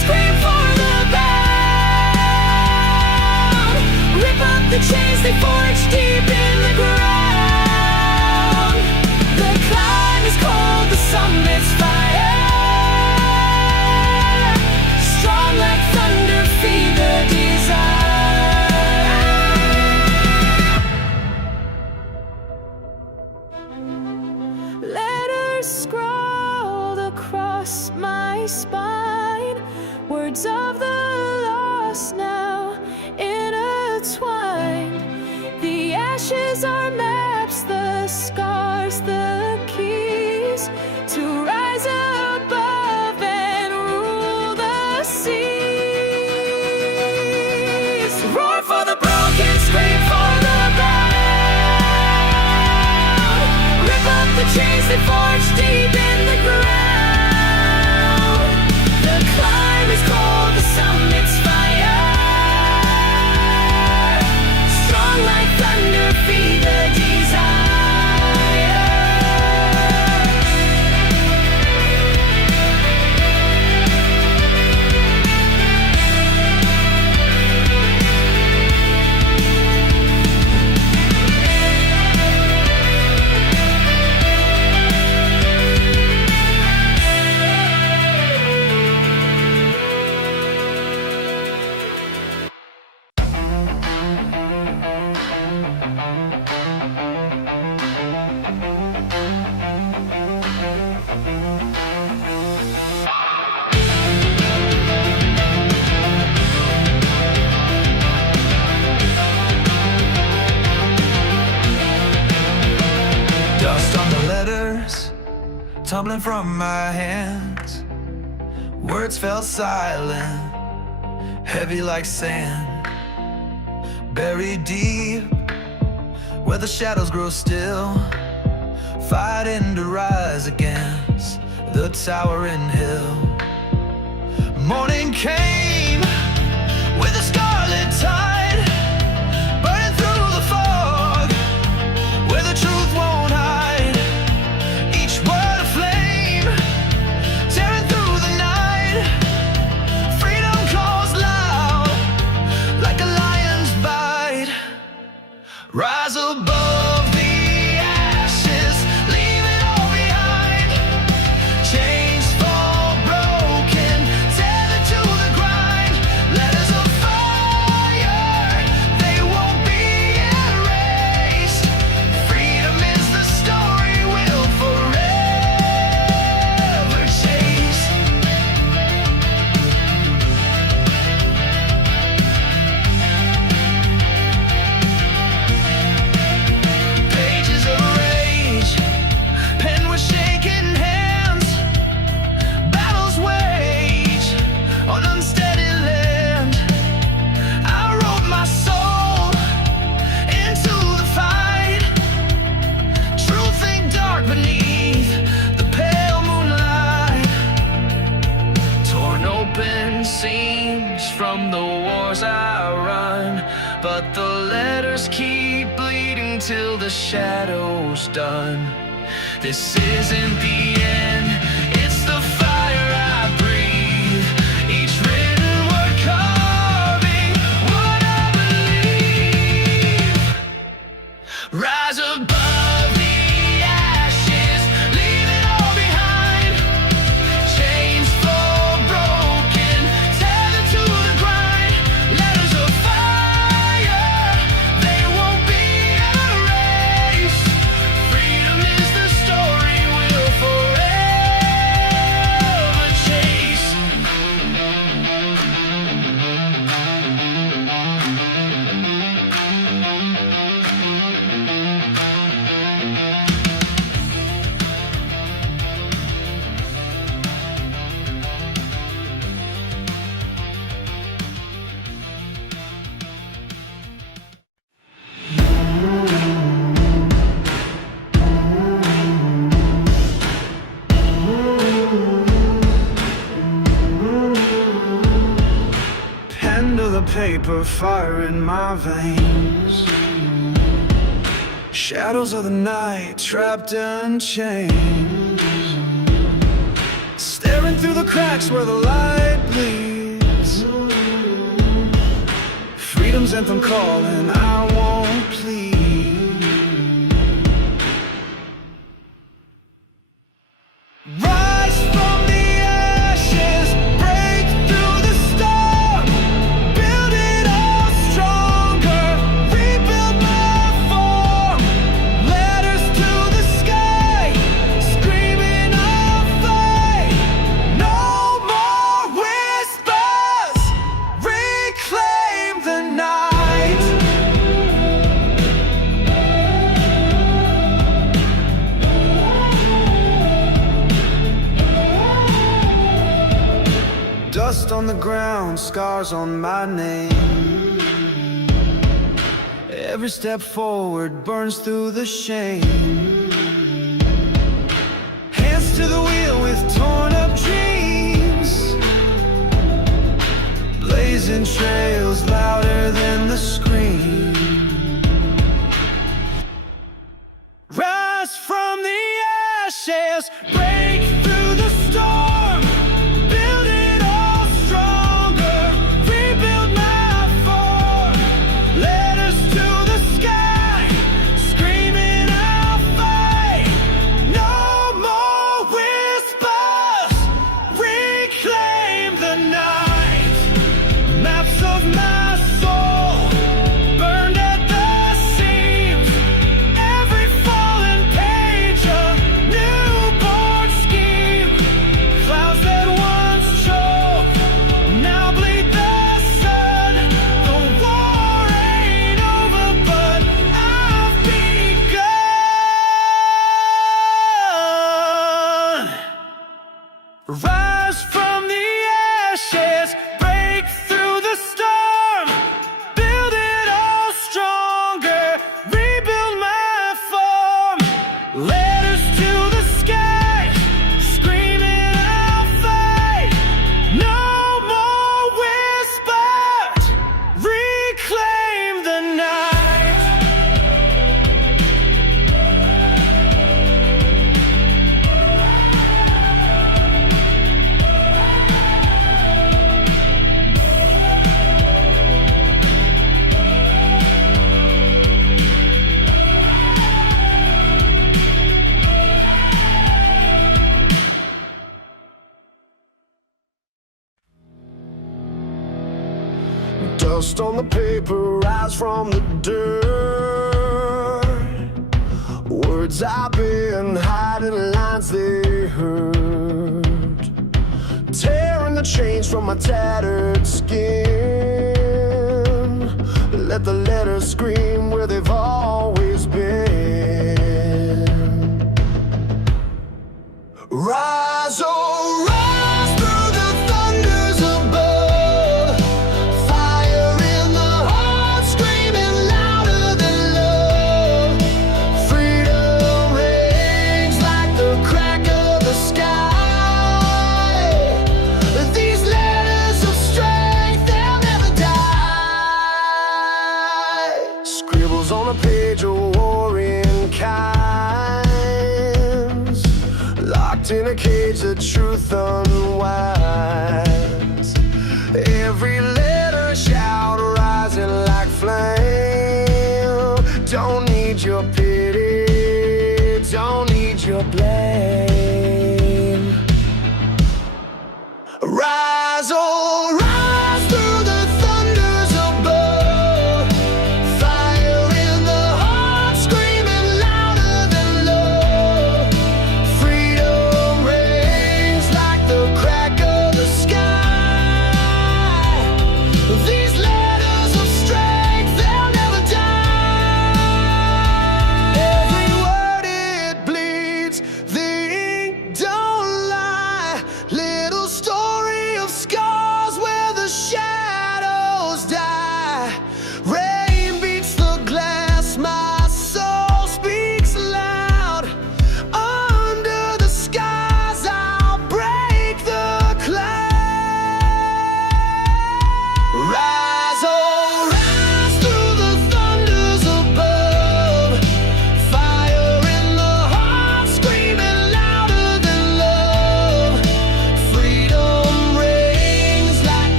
scream for the bound. Rip up the chains they forged deep in the ground. The climb is cold, the summit's fire. Strong like thunder, feed the desire. Letters scrawled across my spine, words of the lost now intertwined. The ashes are maps, the scars, the keys to rise above and rule the seas. Roar for the broken, scream for the bound. Rip up the chains they forged deep in the ground. The climb is cold, the summit's fire. Strong like thunder, feed the desire. Dust on the letters, tumbling from my hands. Words fell silent, heavy like sand. Buried deep, where the shadows grow still, fighting to rise against the towering hill. Morning came with a scarlet tide, burning through the fog, where the truth won't hide. Each word a flame, tearing through the night. Freedom calls loud, like a lion's bite. Rise above the ashes, leave it all behind. Chains fall broken, tethered to the grind. Letters of fire, they won't be erased. Freedom is the story we'll forever chase. Pages of rage, pen with shaking hands. Battles wage on unsteady land. I wrote my soul into the fight. Truth ain't dark beneath the pale moonlight. Torn open seams from the wars I run, but the letters keep bleeding till the shadow's done. This isn't the end, it's the fire I breathe. Each written word carving what I believe. Rise above the ashes, leave it all behind. Chains fall broken, tethered to the grind. Letters of fire, they won't be erased. Freedom is the story we'll forever chase. Pen to the paper, fire in my veins. Shadows of the night, trapped in chains. Staring through the cracks where the light bleeds. Freedom's anthem calling, I won't plead. Rise from the ashes, break through the storm, build it all stronger, rebuild my form. Letters to the sky, screaming I'll fight. No more whispers, reclaim the night. Dust on the ground, scars on my name. Every step forward burns through the shame. Hands to the wheel with torn up dreams, blazing trails louder than the scream. Rise from the ashes, break through the storm, build it all stronger, rebuild my form. Letters to the sky, screaming I'll fight. No more whispers, reclaim the night. Maps of my soul burned at the seams. Every fallen page a newborn scheme. Clouds that once choked now bleed the sun. The war ain't over, but I've begun. Rise from the ashes, break through the storm, build it all stronger, rebuild my form. Letters to the sky, screaming I'll fight. No more whispers, reclaim the night. Dust on the paper, rise from the dirt. Words I've been hiding, lines they hurt. Tearing the chains from my tattered skin. Let the letters scream where they've always been. Rise, oh rise through the thunders above. Fire in the heart, screaming louder than love. Freedom rings like the crack of the sky. These letters of strength, they'll never die. Scribbles on a page of warring kinds, locked in a cage of truth unwinds. Every letter shout rising like flame. Don't need your pity, don't need your blame. Rise, oh rise through the thunders above. Fire in the heart, screaming louder than love. Freedom rings like the crack of the sky. These letters of strength, they'll never die. Every word it bleeds, the ink don't lie. Little story of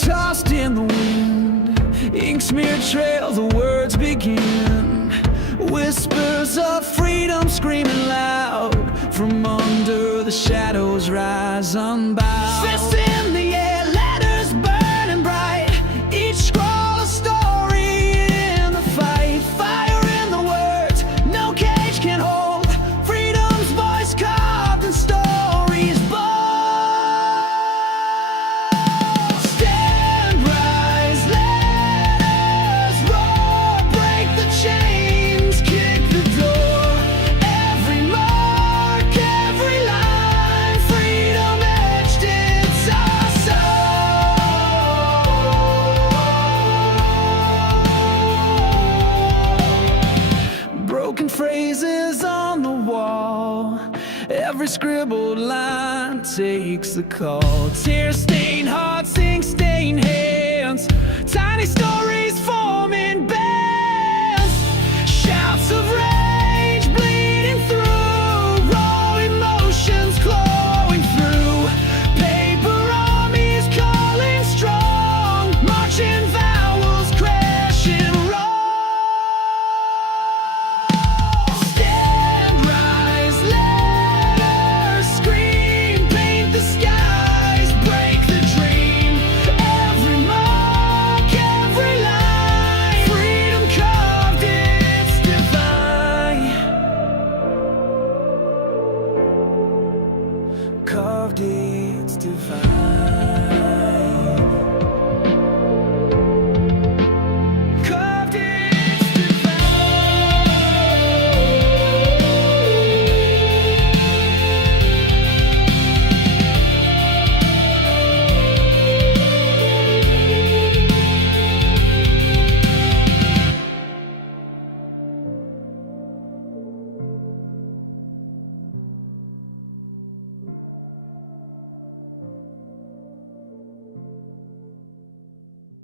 tossed in the wind, ink smeared trail, the words begin. Whispers of freedom screaming loud, from under the shadows rise unbowed. Fists in the air, letters burning bright, each scroll a story in the fight. Fire in the words, no cage can hold, freedom's voice carved in stories bold. Stand, rise, let us roar, break the chains, kick the door. Every mark, every line, freedom etched into our soul. Broken phrases on the wall, every scribbled line takes the call. Tear-stained hearts, ink-stained hands, tiny stories